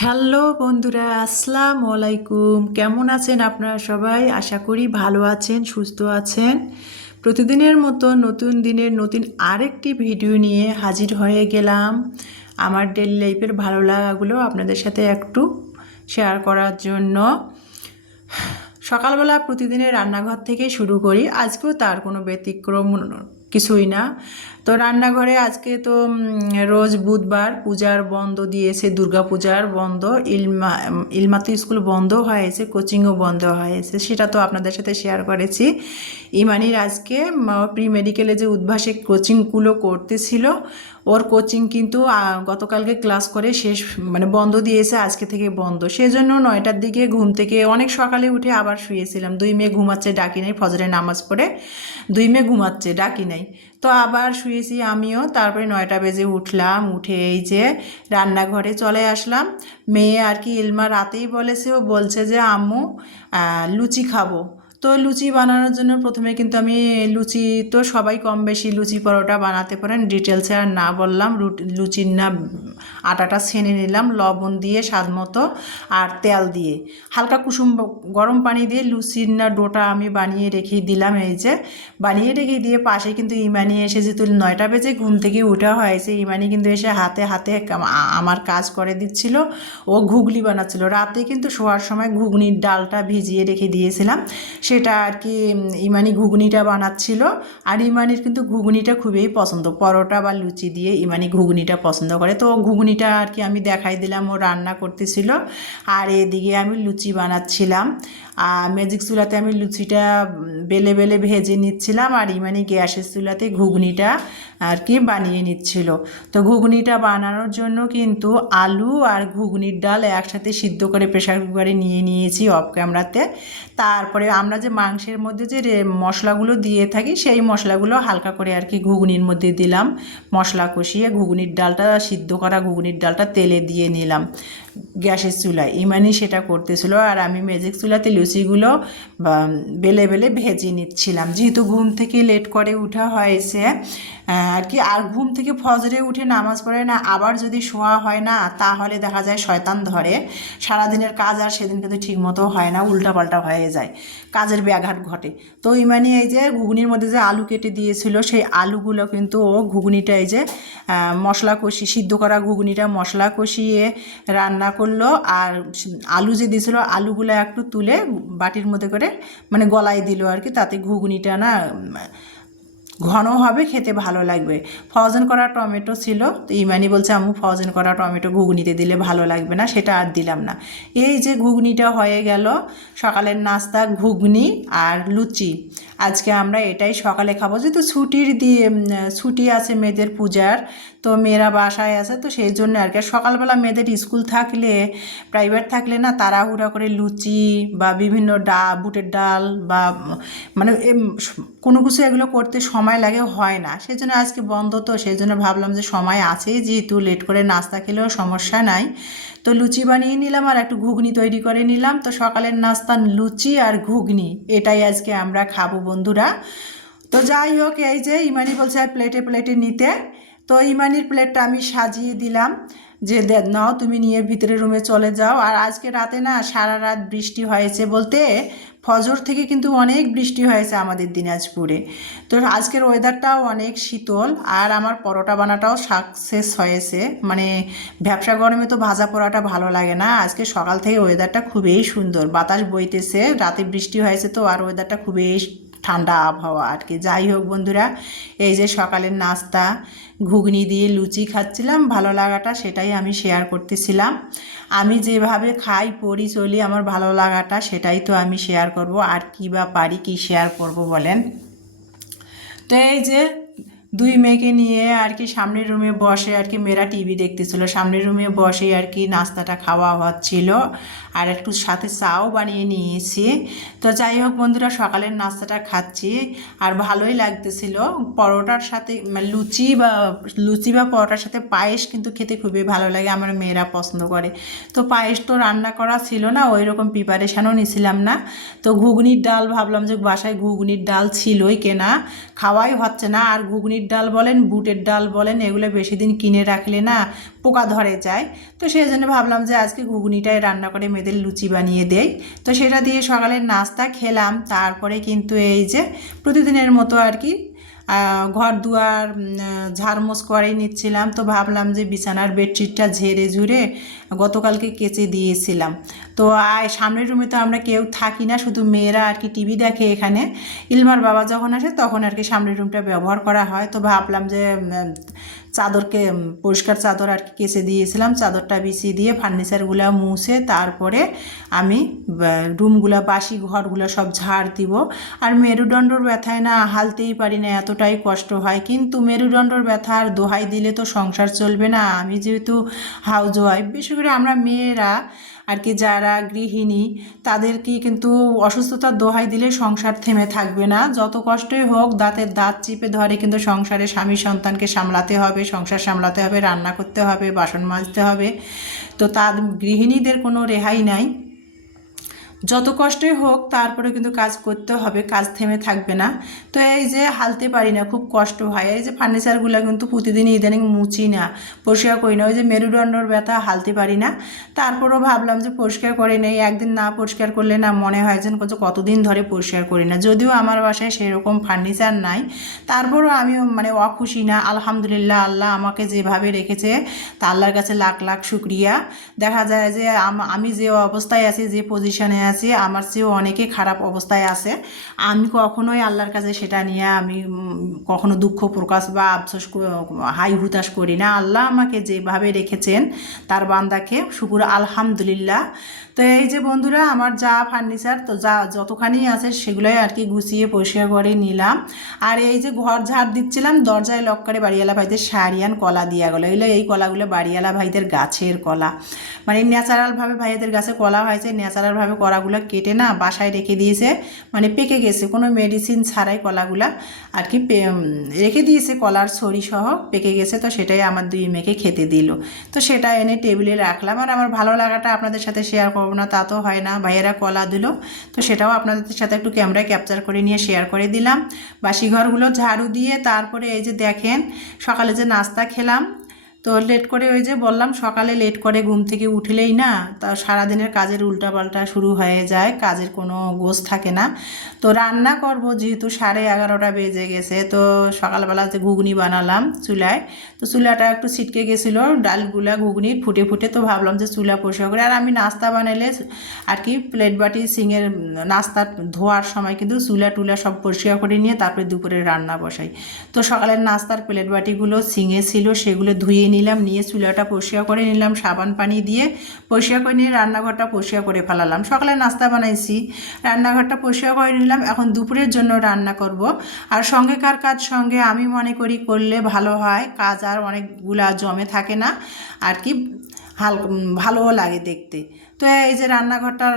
Hello বন্ধুরা, আসসালামু আলাইকুম। কেমন আছেন আপনারা সবাই? আশা করি ভালো আছেন, সুস্থ আছেন। প্রতিদিনের মতো নতুন দিনের নতুন আরেকটি ভিডিও নিয়ে হাজির হয়ে গেলাম। আমার ডেইলি লাইফের ভালো লাগাগুলো আপনাদের সাথে একটু শেয়ার করার জন্য। সকালবেলা প্রতিদিনের রান্নাঘর থেকে শুরু করি, আজকেও তার কোনো ব্যতিক্রম কিছুই না। তো রান্নাঘরে আজকে তো রোজ বুধবার পূজার বন্ধ দিয়েছে, দুর্গা পূজার বন্ধ। ইলমা তো স্কুল বন্ধ হয়েছে, কোচিংও বন্ধ হয়েছে, সেটা তো আপনাদের সাথে শেয়ার করেছি। ইমানির আজকে প্রি মেডিকেলে যে উদ্ভাসিক কোচিংগুলো করতেছিল, ওর কোচিং কিন্তু গতকালকে ক্লাস করে শেষ, মানে বন্ধ দিয়েছে, আজকে থেকে বন্ধ। সেজন্য 9টার দিকে ঘুম থেকে অনেক সকালে উঠে আবার শুয়েছিলাম। 2 মেয়ে ঘুমাচ্ছে, ডাকি নাই, ফজরের নামাজ পড়ে 2 মেয়ে ঘুমাচ্ছে, ডাকি নাই, তো আবার শুয়েছি আমিও। তারপরে 9টা বেজে উঠলাম, উঠে এই যে রান্নাঘরে চলে আসলাম। মেয়ে আর কি ইলমা রাতেই বলেছে, ও বলছে যে আম্মু লুচি খাবো। তো লুচি বানানোর জন্য প্রথমে কিন্তু আমি লুচি, তো সবাই কম বেশি লুচি পরোটা বানাতে পারেন, ডিটেলসে আর না বললাম। লুচির না আটাটা ছেনে নিলাম লবণ দিয়ে স্বাদ মতো, আর তেল দিয়ে হালকা কুসুম গরম পানি দিয়ে লুচির না ডোটা আমি বানিয়ে রেখে দিলাম। এই যে বানিয়ে রেখে দিয়ে পাশে কিন্তু ইমানি এসে, যেহেতু 9টা বেজে ঘুম থেকে ওঠা হয়েছে, ইমানি কিন্তু এসে হাতে হাতে আমার কাজ করে দিচ্ছিল। ও ঘুগনি বানাচ্ছিল। রাতে কিন্তু শোয়ার সময় ঘুগনির ডালটা ভিজিয়ে রেখে দিয়েছিলাম, সেটা আর কি ইমানি ঘুগনিটা বানাচ্ছিল। আর ইমানির কিন্তু ঘুগনিটা খুবই পছন্দ, পরোটা বা লুচি দিয়ে ইমানি ঘুগনিটা পছন্দ করে। তো ঘুগনিটা আর কি আমি দেখাই দিলাম, ও রান্না করতেছিল, আর এদিকে আমি লুচি বানাচ্ছিলাম। আর ম্যাজিক চুলাতে আমি লুচিটা বেলে বেলে ভেজে নিচ্ছিলাম, আর ইমানি গ্যাসের চুলাতে ঘুগনিটা আর কি বানিয়ে নিচ্ছিল। তো ঘুগনিটা বানানোর জন্য কিন্তু আলু আর ঘুগনির ডাল একসাথে সিদ্ধ করে প্রেশার কুকারে নিয়ে নিয়েছি অফ ক্যামেরাতে। তারপরে আমরা যে মাংসের মধ্যে যে মশলাগুলো দিয়ে থাকি, সেই মশলাগুলো হালকা করে আর কি ঘুগনির মধ্যে দিলাম, মশলা কষিয়ে ঘুগনির ডালটা, সিদ্ধ করা ঘুগনির ডালটা তেলে দিয়ে নিলাম গ্যাসের চুলায়। ইমানি সেটা করতেছিল, আর আমি ম্যাজিক চুলাতে লুচিগুলো বেলে বেলে ভেজে নিচ্ছিলাম। যেহেতু ঘুম থেকে লেট করে উঠা হয়েছে আর কি, আর ঘুম থেকে ফজরে উঠে নামাজ পড়ে না, আবার যদি শোয়া হয় না, তাহলে দেখা যায় শয়তান ধরে। সারাদিনের কাজ আর সেদিন কিন্তু ঠিক মতো হয় না, উল্টাপাল্টা হয়ে যায়, কাজের ব্যাঘাত ঘটে। তো ইমানি এই যে ঘুগনির মধ্যে যে আলু কেটে দিয়েছিল, সেই আলুগুলো কিন্তু ও ঘুগনিটা এই যে মশলা কষিয়ে, সিদ্ধ করা ঘুগনিটা মশলা কষিয়ে রান্না করলো। আর আলু যে দিয়েছিল, আলুগুলো একটু তুলে বাটির মধ্যে করে মানে গলায় দিল আর কি, তাতে ঘুগনিটা না ঘন হবে, খেতে ভালো লাগবে। ফ্রোজেন করা টমেটো ছিল, তো ইমানি বলছে আম্মু ফ্রোজেন করা টমেটো ঘুগনিতে দিলে ভালো লাগবে না, সেটা আর দিলাম না। এই যে ঘুগনিটা হয়ে গেল, সকালের নাস্তা ঘুগনি আর লুচি। আজকে আমরা এটাই সকালে খাবো, যেহেতু ছুটি আছে মেয়েদের পূজার, তো মেয়েরা বাসায় আছে, তো সেই জন্য আর কি। সকালবেলা মেয়েদের স্কুল থাকলে, প্রাইভেট থাকলে না, তাড়াহুড়া করে লুচি বা বিভিন্ন বুটের ডাল বা মানে কোনো কিছু এগুলো করতে সময় লাগে, হয় না। সেই জন্য আজকে বন্ধ, তো সেই জন্য ভাবলাম যে সময় আছে, যেহেতু লেট করে নাস্তা খেলেও সমস্যা নাই। তো লুচি বানিয়ে নিলাম আর একটু ঘুগনি তৈরি করে নিলাম। তো সকালের নাস্তা লুচি আর ঘুগনি, এটাই আজকে আমরা খাবো বন্ধুরা। তো যাই হোক, এই যে ইমানি বলছে আর প্লেটে প্লেটে নিতে, তো ইমানির প্লেটটা আমি সাজিয়ে দিলাম, যে নাও তুমি নিয়ে ভিতরে রুমে চলে যাও। আর আজকে রাতে না সারা রাত বৃষ্টি হয়েছে, বলতে ফজর থেকে কিন্তু অনেক বৃষ্টি হয়েছে আমাদের দিনাজপুরে। তো আজকের ওয়েদারটাও অনেক শীতল, আর আমার পরোটা বানাটাও সাকসেস হয়েছে। মানে ভ্যাপসা গরমে তো ভাজা পরোটা ভালো লাগে না, আজকে সকাল থেকে ওয়েদারটা খুবই সুন্দর, বাতাস বইতেছে, রাতে বৃষ্টি হয়েছে তো, আর ওয়েদারটা খুবই ঠান্ডা আবহাওয়া আর কি। যাই হোক বন্ধুরা, এই যে সকালের নাস্তা ঘুগনি দিয়ে লুচি খাচ্ছিলাম, ভালো লাগাটা সেটাই আমি শেয়ার করতেছিলাম। আমি যেভাবে খাই পড়ি চলি, আমার ভালো লাগাটা সেটাই তো আমি শেয়ার করব, আর কী বা পারি, কী শেয়ার করব বলেন। তো এই যে 2 মেয়েকে নিয়ে আর কি সামনের রুমে বসে আর কি, মেয়েরা টিভি দেখতেছিল, সামনের রুমে বসে আর কি নাস্তাটা খাওয়া হচ্ছিল, আর একটু সাথে চাও বানিয়ে নিয়েছি। তো যাই হোক বন্ধুরা, সকালের নাস্তাটা খাচ্ছি, আর ভালোই লাগতেছিল। পরোটার সাথে মানে লুচি বা পরোটার সাথে পায়েস কিন্তু খেতে খুবই ভালো লাগে, আমার মেয়েরা পছন্দ করে। তো পায়েস তো রান্না করা ছিল না, ওই রকম প্রিপারেশানও নিছিলাম না। তো ঘুগনির ডাল ভাবলাম যে বাসায় ঘুগনির ডাল ছিলই কেনা, খাওয়াই হচ্ছে না, আর ঘুগনির ডাল বলেন বুটের ডাল বলেন এগুলো বেশি দিন কিনে রাখলে না পোকা ধরে যায়। তো সেই জন্য ভাবলাম যে আজকে ঘুগনিটাই রান্না করে মেয়েদের লুচি বানিয়ে দেই। তো সেটা দিয়ে সকালের নাস্তা খেলাম। তারপরে কিন্তু এই যে প্রতিদিনের মতো আর কি ঘর দুয়ার ঝাড়মোছ করে নিচ্ছিলাম। তো ভাবলাম যে বিছানার বেডশিটটা ঝেড়ে ঝুড়ে গতকালকে কেচে দিয়েছিলাম। তো সামনের রুমে তো আমরা কেউ থাকি না, শুধু মেয়েরা আর কি টিভি দেখে এখানে। ইলমার বাবা যখন আসে তখন আর কি সামনের রুমটা ব্যবহার করা হয়। তো ভাবলাম যে চাদরকে পরিষ্কার চাদর আর কি কেচে দিয়েছিলাম, চাদরটা বিছিয়ে দিয়ে ফার্নিচারগুলো মুছে তারপরে আমি রুমগুলো বাসি ঘরগুলো সব ঝাড় দিব। আর মেরুদণ্ডর ব্যথায় না হালতেই পারি না, এতটাই কষ্ট হয়। কিন্তু মেরুদণ্ডর ব্যথার দোহাই দিলে তো সংসার চলবে না। আমি যেহেতু হাউস ওয়াইফ, বিশেষ করে আমরা মেয়েরা আর কি যারা গৃহিণী তাদেরকে কিন্তু অসুস্থতার দোহাই দিলে সংসার থেমে থাকবে না। যত কষ্টই হোক দাঁতের দাঁত চিপে ধরে কিন্তু সংসারে স্বামী সন্তানকে সামলাতে হবে, সংসার সামলাতে হবে, রান্না করতে হবে, বাসন মাজতে হবে। তো তার গৃহিণীদের কোনো রেহাই নাই। যত কষ্টই হোক তারপরে কিন্তু কাজ করতে হবে, কাজ থেমে থাকবে না। তো এই যে হালতে পারি না, খুব কষ্ট হয়। এই যে ফার্নিচারগুলো কিন্তু প্রতিদিনই ইদানিং মুছি না, পরিষ্কার করি না। ওই যে মেরুদণ্ডর ব্যথা হালতে পারি না। তারপরেও ভাবলাম যে পরিষ্কার করে নেই, একদিন না পরিষ্কার করলে না মনে হয় যেন কতদিন ধরে পরিষ্কার করি না। যদিও আমার বাসায় সেরকম ফার্নিচার নাই, তারপরও আমি মানে অখুশি না। আলহামদুলিল্লাহ, আল্লাহ আমাকে যেভাবে রেখেছে তা আল্লাহর কাছে লাখ লাখ শুক্রিয়া। দেখা যায় যে আমি যে অবস্থায় আছি, যে পজিশনে আছি, আমার চেয়েও অনেকে খারাপ অবস্থায় আছে। আমি কখনোই আল্লাহর কাছে সেটা নিয়ে আমি কখনো দুঃখ প্রকাশ বা আফসোস হাই হুতাশ করি না। আল্লাহ আমাকে যেভাবে রেখেছেন তার বান্দাকে শুকুর আলহামদুলিল্লাহ। তো এই যে বন্ধুরা, আমার যা ফার্নিচার তো যা যতখানি আছে সেগুলোই আর কি গুছিয়ে পরিষ্কার করে নিলাম। আর এই যে ঘর ঝাড় দিচ্ছিলাম, দরজায় লক করে বাড়িওয়ালা ভাইদের সারিয়ান কলা দিয়া গেলো। এগুলো এই কলাগুলো বাড়িওয়ালা ভাইদের গাছের কলা, মানে ন্যাচারালভাবে ভাইদের গাছে কলা হয়েছে, ন্যাচারালভাবে কলাগুলো কেটে না বাসায় রেখে দিয়েছে, মানে পেকে গেছে, কোনো মেডিসিন ছাড়াই কলাগুলা আর কি রেখে দিয়েছে, কলার ছড়ি সহ পেকে গেছে। তো সেটাই আমার দুই মেয়েকে খেতে দিল। তো সেটা এনে টেবিলে রাখলাম। আর আমার ভালো লাগাটা আপনাদের সাথে শেয়ার করবো না তা তো হয় না, ভাইয়েরা কলা দিল, তো সেটাও আপনাদের সাথে একটু ক্যামেরায় ক্যাপচার করে নিয়ে শেয়ার করে দিলাম। বাসি ঘরগুলো ঝাড়ু দিয়ে তারপরে এই যে দেখেন সকালে যে নাস্তা খেলাম। তো লেট করে, ওই যে বললাম সকালে লেট করে ঘুম থেকে উঠলেই না তা সারাদিনের কাজের উল্টাপাল্টা শুরু হয়ে যায়, কাজের কোনো গোছ থাকে না। তো রান্না করব যেহেতু 11:30 বেজে গেছে। তো সকালবেলা যে ঘুগনি বানালাম চুলায়, তো চুলাটা একটু ছিটকে গেছিলো, ডালগুলা ঘুগনির ফুটে ফুটে। তো ভাবলাম যে চুলা পরিষ্কার করে, আর আমি নাস্তা বানালে আর কি প্লেট বাটি সিঙের নাস্তা ধোয়ার সময় কিন্তু চুলা টুলা সব পরিষ্কার করে নিয়ে তারপরে দুপুরে রান্না বসাই। তো সকালের নাস্তার প্লেট বাটিগুলো সিঙে ছিল, সেগুলো ধুয়ে নিলাম, নিয়ে চুলাটা পরিষ্কার করে নিলাম, সাবান পানি দিয়ে পরিষ্কার করে নিয়ে রান্নাঘরটা পরিষ্কার করে ফেলালাম। সকালে নাস্তা বানাইছি, রান্নাঘরটা পরিষ্কার করে নিলাম। এখন দুপুরের জন্য রান্না করব। আর সঙ্গেকার কাজ সঙ্গে আমি মনে করি করলে ভালো হয়, কাজ আর অনেকগুলা জমে থাকে না আর কি, ভালোও লাগে দেখতে। তো এই যে রান্নাঘরটা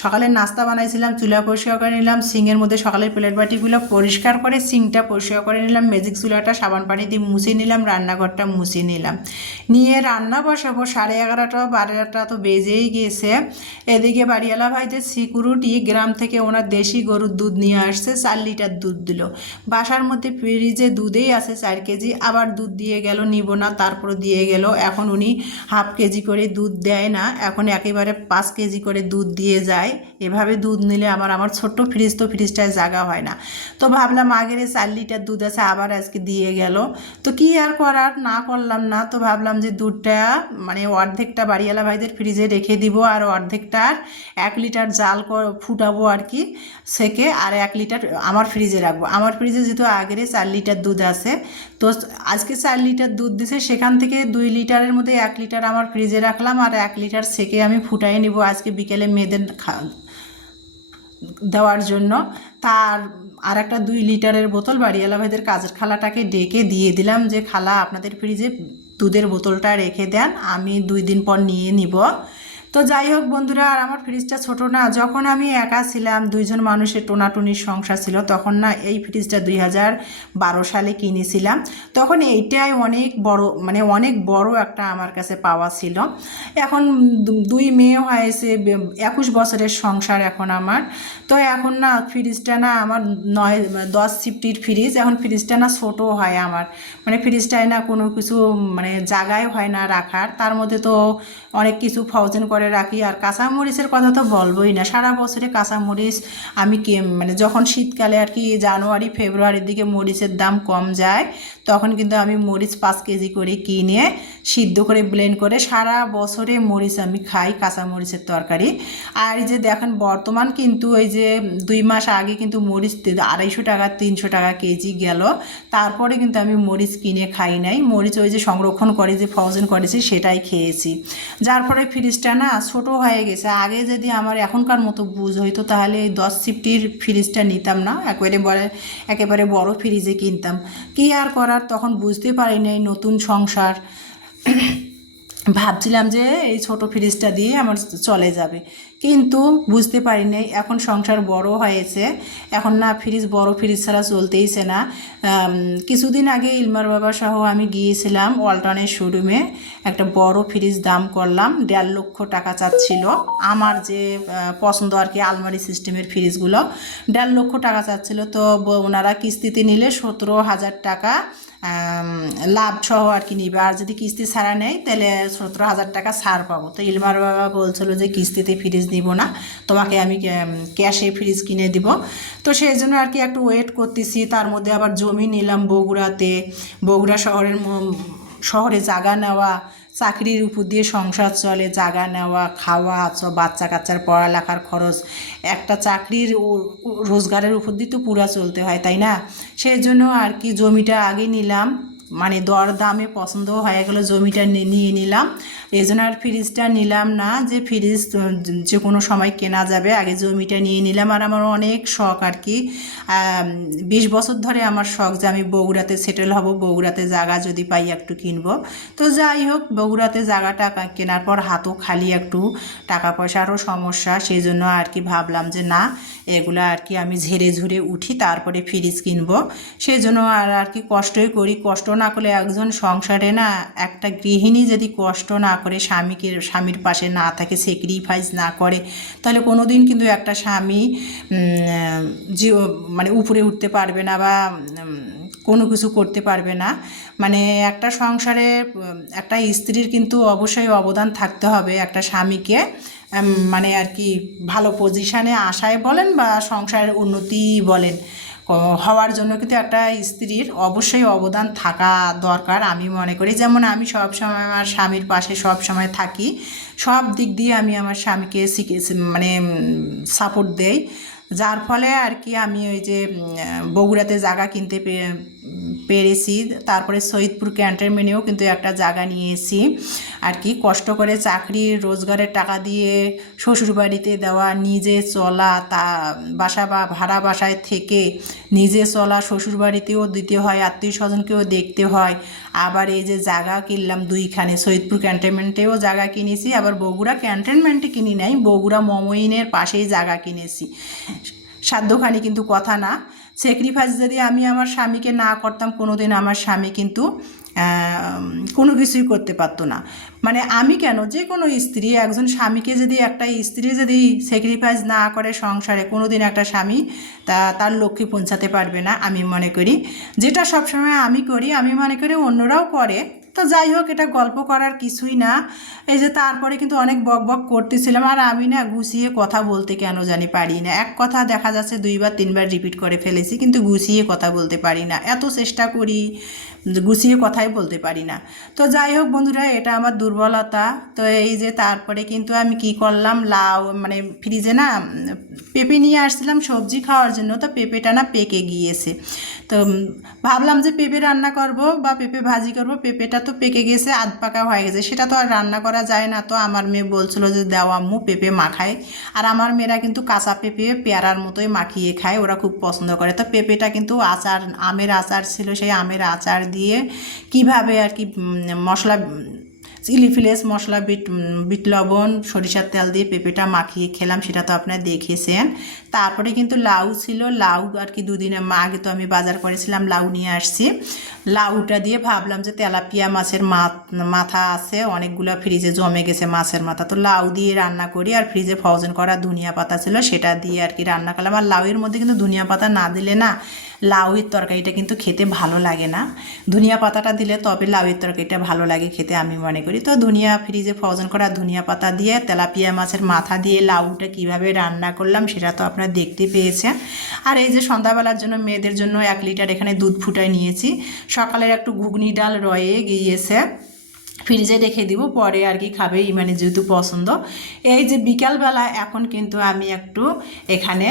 সকালের নাস্তা বানাইছিলাম, চুলা পরিষ্কার করে নিলাম, সিংয়ের মধ্যে সকালের প্লেট বাটিগুলো পরিষ্কার করে সিংটা পরিষ্কার করে নিলাম, ম্যাজিক চুলাটা সাবান পানি দিয়ে মুছে নিলাম, রান্নাঘরটা মুছে নিলাম, নিয়ে রান্না বসাবো। 11:30-12টা তো বেজেই গেছে। এদিকে বাড়িওয়ালা ভাইদের সিকিউরিটি গ্রাম থেকে ওনার দেশি গরুর দুধ নিয়ে আসছে, 4 লিটার দুধ দিল। বাসার মধ্যে ফ্রিজে দুধেই আছে 4 কেজি, আবার দুধ দিয়ে গেল, নিব না তারপরে দিয়ে গেল। এখন উনি হাফ কেজি করে দুধ দেয় না, এখন একেবারে 5 কেজি করে দুধ দিয়ে যায়। এভাবে দুধ নিলে আমার ছোট্ট ফ্রিজ, তো ফ্রিজটায় জায়গা হয় না। তো ভাবলাম আগের 4 লিটার দুধ আছে, আবার আজকে দিয়ে গেল। তো কি আর করার, না করলাম না। তো ভাবলাম যে দুধটা মানে অর্ধেকটা বাড়িওয়ালা ভাইদের ফ্রিজে রেখে দিব, আর অর্ধেকটার 1 লিটার জাল ফুটাবো আর কি সেকে, আর 1 লিটার আমার ফ্রিজে রাখবো। আমার ফ্রিজে যেহেতু আগের 4 লিটার দুধ আছে, তো আজকে 4 লিটার দুধ দিছে, সেখান থেকে 2 লিটারের মধ্যে 1 লিটার আমার ফ্রিজে রাখলাম, আর 1 লিটার সেকে আমি ফুটাই নিব আজকে বিকেলে মেয়েদের দেওয়ার জন্য। তার আর একটা 2 লিটারের বোতল বাড়িওয়ালা ভাইদের কাজের খালাটাকে ডেকে দিয়ে দিলাম যে খালা আপনাদের ফ্রিজে দুধের বোতলটা রেখে দেন, আমি 2 দিন পর নিয়ে নিব। তো যাই হোক বন্ধুরা, আর আমার ফ্রিজটা ছোট না, যখন আমি একা ছিলাম, দুইজন মানুষের টোনাটুনির সংসার ছিল, তখন না এই ফ্রিজটা 2012 সালে কিনেছিলাম। তখন এইটাই অনেক বড়, মানে অনেক বড় একটা আমার কাছে পাওয়া ছিল। এখন দুই মেয়ে হয়েছে, 21 বছরের সংসার এখন আমার। তো এখন না ফ্রিজটা না আমার 9-10 সিফটির ফ্রিজ, এখন ফ্রিজটা না ছোটো হয় আমার, মানে ফ্রিজটায় না কোনো কিছু মানে জায়গায় হয় না রাখার, তার মধ্যে তো অনেক কিছু ফ্রোজেন করে রাখি। আর কাঁচামরিচের কথা তো বলবোই না, সারা বছরে কাঁচামরিচ আমি মানে যখন শীতকালে আর কি জানুয়ারি ফেব্রুয়ারির দিকে মরিচের দাম কম যায়, তখন কিন্তু আমি মরিচ 5 কেজি করে কিনে সিদ্ধ করে ব্লেন্ড করে সারা বছরে মরিচ আমি খাই, কাঁচামরিচের তরকারি। আর এই যে দেখেন বর্তমান কিন্তু ওই যে 2 মাস আগে কিন্তু মরিচ 250 টাকা 300 টাকা কেজি গেল, তারপরে কিন্তু আমি মরিচ কিনে খাই নাই, মরিচ ওই যে সংরক্ষণ করে যে ফ্রোজেন করেছি সেটাই খেয়েছি। যার ফলে ফ্রিজটা না ছোটো হয়ে গেছে। আগে যদি আমার এখনকার মতো বুঝ হইতো তাহলে এই 10 সিফটির ফ্রিজটা নিতাম না, একেবারে বড় ফ্রিজে কিনতাম। কি আর করার, তখন বুঝতে পারি নাই নতুন সংসার, ভাবছিলাম যে এই ছোট ফ্রিজটা দিয়ে আমার চলে যাবে, কিন্তু বুঝতে পারি নাই এখন সংসার বড় হয়েছে, এখন না ফ্রিজ, বড় ফ্রিজ ছাড়া চলতেইছে না। কিছুদিন আগে ইলমার বাবা সহ আমি গিয়েছিলাম ওয়ালটনের শোরুমে, একটা বড় ফ্রিজ দাম করলাম, 1.5 লক্ষ টাকা চাচ্ছিল। আমার যে পছন্দ আর কি আলমারি সিস্টেমের ফ্রিজগুলো, 1.5 লক্ষ টাকা চাচ্ছিল। তো ওনারা কিস্তিতে নিলে 17,000 টাকা লাভ সহ আর কি নিবে, আর যদি কিস্তি ছাড়া নেয় তাহলে 17,000 টাকা ছাড় পাবো। তো ইলমার বাবা বলছিল যে কিস্তিতে ফ্রিজ নিব না, তোমাকে আমি ক্যাশে ফ্রিজ কিনে দিব। তো সেই জন্য আর কি একটু ওয়েট করতেছি। তার মধ্যে আবার জমি নিলাম বগুড়াতে, বগুড়া শহরে জায়গা নেওয়া, চাকরির উপর দিয়ে সংসার চলে, জায়গা নেওয়া, খাওয়া, বাচ্চা কাচ্চার পড়ালেখার খরচ, একটা চাকরির রোজগারের উপর দিয়ে তো পুরা চলতে হয়, তাই না? সেই জন্য আর কি জমিটা আগে নিলাম, মানে দর দামে পছন্দ হয়ে গেল, জমিটা নিয়ে নিলাম। এই জন্য আর ফ্রিজটা নিলাম না, যে ফ্রিজ যে কোনো সময় কেনা যাবে, আগে জমিটা নিয়ে নিলাম। আর আমার অনেক শখ আর কি, 20 বছর ধরে আমার শখ যে আমি বগুড়াতে সেটেল হব, বগুড়াতে জায়গা যদি পাই একটু কিনবো। তো যাই হোক, বগুড়াতে জায়গাটা কেনার পর হাতও খালি, একটু টাকা পয়সারও সমস্যা, সেই জন্য আর কি ভাবলাম যে না, এগুলো আর কি আমি ঝেড়ে ঝুড়ে উঠি তারপরে ফ্রিজ কিনবো। সেই জন্য আর কি কষ্টই করি, কষ্ট না করলে একজন সংসারে না, একটা গৃহিণী যদি কষ্ট না করে, স্বামীর পাশে না থাকে, স্যাক্রিফাইস না করে, তাহলে কোনো দিন কিন্তু একটা স্বামী মানে উপরে উঠতে পারবে না, বা কোনো কিছু করতে পারবে না। মানে একটা সংসারে একটা স্ত্রীর কিন্তু অবশ্যই অবদান থাকতে হবে একটা স্বামীকে মানে আর কি ভালো পজিশানে আসায় বলেন বা সংসারের উন্নতি বলেন হওয়ার জন্য, কিন্তু একটা স্ত্রীর অবশ্যই অবদান থাকা দরকার আমি মনে করি। যেমন আমি সবসময় আমার স্বামীর পাশে সব সময় থাকি, সব দিক দিয়ে আমি আমার স্বামীকে মানে সাপোর্ট দেই, যার ফলে আর কি আমি ওই যে বগুড়াতে জায়গা কিনতে পেরেছি। তারপরে সৈয়দপুর ক্যান্টনমেন্টেও কিন্তু একটা জায়গা নিয়েছি আর কি, কষ্ট করে চাকরি রোজগারের টাকা দিয়ে শ্বশুরবাড়িতে দেওয়া, নিজে চলা, তা বাসা বা ভাড়া বাসায় থেকে নিজে চলা, শ্বশুরবাড়িতেও দিতে হয়, আত্মীয় স্বজনকেও দেখতে হয়। আবার এই যে জায়গা কিনলাম 2খানে, সৈয়দপুর ক্যান্টনমেন্টেও জায়গা কিনেছি, আবার বগুড়া ক্যান্টনমেন্টে কিনি নাই, বগুড়া মমইনের পাশেই জায়গা কিনেছি। সাধ্যখানি কিন্তু কথা না, স্যাক্রিফাইস যদি আমি আমার স্বামীকে না করতাম, কোনো দিন আমার স্বামী কিন্তু কোনো কিছুই করতে পারতো না। মানে আমি কেন, যে কোনো স্ত্রী, একজন স্বামীকে যদি, একটা স্ত্রী যদি স্যাক্রিফাইস না করে সংসারে, কোনো দিন একটা স্বামী তার লক্ষ্যে পৌঁছাতে পারবে না আমি মনে করি। যেটা সবসময় আমি করি, আমি মনে করি অন্যরাও করে। তো যাই হোক, এটা গল্প করার কিছুই না। এই যে তারপরে কিন্তু অনেক বক বক করতেছিলাম, আর আমি না গুছিয়ে কথা বলতে কেন জানি পারি না, এক কথা দেখা যাচ্ছে 2-3বার রিপিট করে ফেলেছি, কিন্তু গুছিয়ে কথা বলতে পারি না, এত চেষ্টা করি গুছিয়ে কথাই বলতে পারি না। তো যাই হোক বন্ধুরা, এটা আমার দুর্বলতা। তো এই যে তারপরে কিন্তু আমি কি করলাম, লাউ মানে ফ্রিজে না পেঁপে নিয়ে আসছিলাম সবজি খাওয়ার জন্য, তো পেঁপেটা না পেকে গিয়েছে। তো ভাবলাম যে পেঁপে রান্না করব বা পেঁপে ভাজি করব, পেঁপেটা তো পেকে গেছে, আধ পাকা হয়ে গেছে, সেটা তো আর রান্না করা যায় না। তো আমার মেয়ে বলছিল যে দাও আম্মু পেঁপে মাখাই, আর আমার মেয়েরা কিন্তু কাঁচা পেঁপে পেয়ারার মতোই মাখিয়ে খায়, ওরা খুব পছন্দ করে। তো পেঁপেটা কিন্তু আচার, আমের আচার ছিল, সেই আমের আচার দিয়ে কিভাবে আর কি মশলা চিলি ফ্লেক্স মশলা, বিট লবণ, সরিষার তেল দিয়ে পেঁপেটা মাখিয়ে খেলাম, সেটা তো আপনারা দেখেছেন। তারপরে কিন্তু লাউ ছিল, লাউ আর কি দুদিন আগে তো আমি বাজার করেছিলাম, লাউ নিয়ে আসছি। লাউটা দিয়ে ভাবলাম যে তেলাপিয়া মাছের মাথা আছে অনেকগুলো, ফ্রিজে জমে গেছে মাছের মাথা, তো লাউ দিয়ে রান্না করি। আর ফ্রিজে ফ্রোজেন করা ধনিয়া পাতা ছিল, সেটা দিয়ে আর কি রান্না করলাম। আর লাউয়ের মধ্যে কিন্তু ধনিয়া পাতা না দিলে না লাউয়ের তরকারিটা কিন্তু খেতে ভালো লাগে না, ধনিয়া পাতাটা দিলে তবে লাউয়ের তরকারিটা ভালো লাগে খেতে আমি মনে করি। তো ধনিয়া, ফ্রিজে ফ্রোজেন করা ধনিয়া পাতা দিয়ে তেলাপিয়া মাছের মাথা দিয়ে লাউটা কিভাবে রান্না করলাম সেটা তো আপনারা দেখতে পেয়েছেন। আর এই যে সন্ধ্যাবেলার জন্য মেয়েদের জন্য 1 লিটার এখানে দুধ ফুটায় নিয়েছি। সকালের একটু ঘুগনি ডাল রয়ে গিয়েছে, ফ্রিজে রেখে দিব, পরে আর কি খাবে ইমানের যেহেতু পছন্দ। এই যে বিকালবেলা এখন কিন্তু আমি একটু এখানে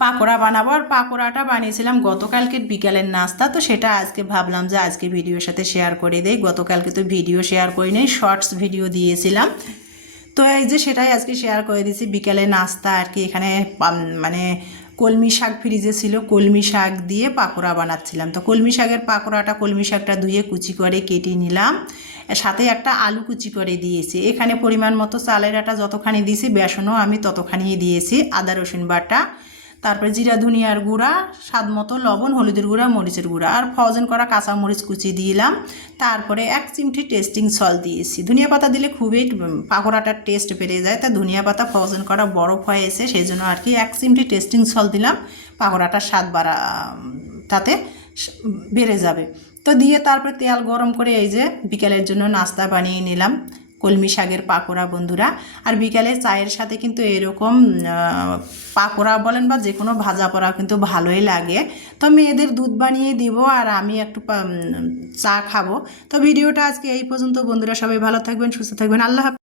পাকোড়া বানাবো। আর পাকোড়াটা বানিয়েছিলাম গতকালকের বিকালের নাস্তা, তো সেটা আজকে ভাবলাম যে আজকে ভিডিওর সাথে শেয়ার করে দেই। গতকালকে তো ভিডিও শেয়ার করি নাই, শর্টস ভিডিও দিয়েছিলাম, তো এই যে সেটাই আজকে শেয়ার করে দিয়েছি বিকালে নাস্তা আর কি। এখানে মানে কলমি শাক ফ্রিজে ছিল, কলমি শাক দিয়ে পাকোড়া বানাচ্ছিলাম। তো কলমি শাকের পাকোড়াটা, কলমি শাকটা ধুয়ে কুচি করে কেটে নিলাম, সাথে একটা আলু কুচি করে দিয়েছি। এখানে পরিমাণ মতো চালের আটা যতখানি দিয়েছি, বেসনও আমি ততখানি দিয়েছি, আদা রসুন বাটা, তারপরে জিরা ধনিয়ার গুঁড়া, স্বাদ মতো লবণ, হলুদের গুঁড়া, মরিচের গুঁড়া, আর ফ্রোজেন করা কাঁচা মরিচ কুচি দিলাম। তারপরে 1 চিমটি টেস্টিং সল্ট দিয়েছি। ধনিয়া পাতা দিলে খুবই পাকোড়াটার টেস্ট বেড়ে যায়, তা ধনিয়া পাতা ফ্রোজেন করা বরফ হয়েছে সেই জন্য আর কি 1 চিমটি টেস্টিং সল্ট দিলাম, পাকোড়াটার স্বাদ তাতে বেড়ে যাবে। তো দিয়ে তারপরে তেল গরম করে এই যে বিকেলের জন্য নাস্তা বানিয়ে নিলাম, কলমি শাকের পাকোড়া বন্ধুরা। আর বিকালে চায়ের সাথে কিন্তু এরকম পাকোড়া বলেন বা যে কোনো ভাজা পোড়া কিন্তু ভালোই লাগে। তো মেয়েদের দুধ বানিয়ে দিব আর আমি একটু চা খাবো। তো ভিডিওটা আজকে এই পর্যন্ত বন্ধুরা, সবাই ভালো থাকবেন, সুস্থ থাকবেন, আল্লাহ হাফেজ।